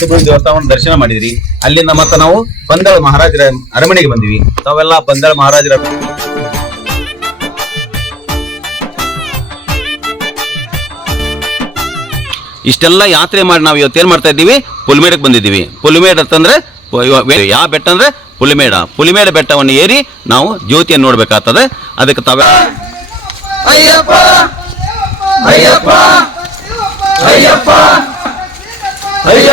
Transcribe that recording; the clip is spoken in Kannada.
ಸುಬ್ರಹ್ಮಣ್ಯ ದೇವಸ್ಥಾನ ದರ್ಶನ ಮಾಡಿದ್ರಿ. ಅಲ್ಲಿಂದ ಮತ್ತೆ ನಾವು ಬಂದಳ ಮಹಾರಾಜರ ಅರಮನೆಗೆ ಬಂದಿವಿ. ತಾವೆಲ್ಲ ಬಂದಳ ಮಹಾರಾಜರ ಇಷ್ಟೆಲ್ಲ ಯಾತ್ರೆ ಮಾಡಿ ನಾವು ಇವತ್ತು ಏನ್ ಮಾಡ್ತಾ ಇದ್ದೀವಿ? ಪುಲ್ಮೇಡಕ್ಕೆ ಬಂದಿದ್ದೀವಿ. ಪುಲ್ಮೇಡ್ ಅಂತಂದ್ರೆ ಯಾವ ಬೆಟ್ಟ ಅಂದ್ರೆ ಪುಲಿಮೇಡ. ಪುಲಿಮೇಡ ಬೆಟ್ಟವನ್ನು ಏರಿ ನಾವು ಜ್ಯೋತಿಯನ್ನು ನೋಡ್ಬೇಕಾಗ್ತದೆ. ಅದಕ್ಕೆ ತಾವೇ